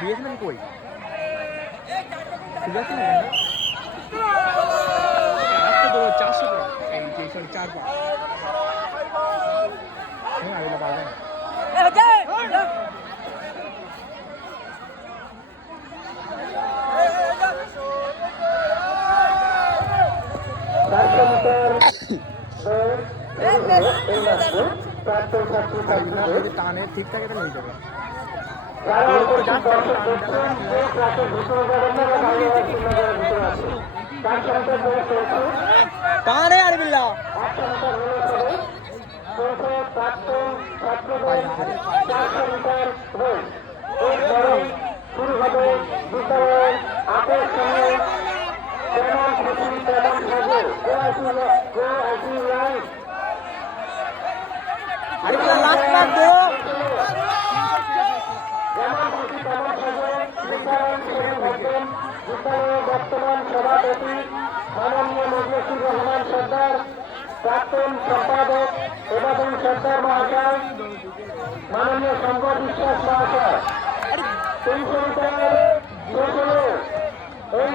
BSN কই ঠিক আছে না 400 এই যে 4 হ্যাঁ আইলা বাবা টানে ঠিক থাকে তো নিয়ে যাবে টানে আর বিল্লা শুরু হবে বিদ্যালয়ের আগের সময় যেমন খুশি তেমন সাজে বিদ্যালয়ের বর্তমান সভাপতি মাননীয় মজলিসুর রহমান সর্দার, প্রাক্তন সম্পাদক এবাদন সর্দার মহাশয়, মাননীয় শঙ্কর বিশ্বাস মহাশয়, 300 মিটার এই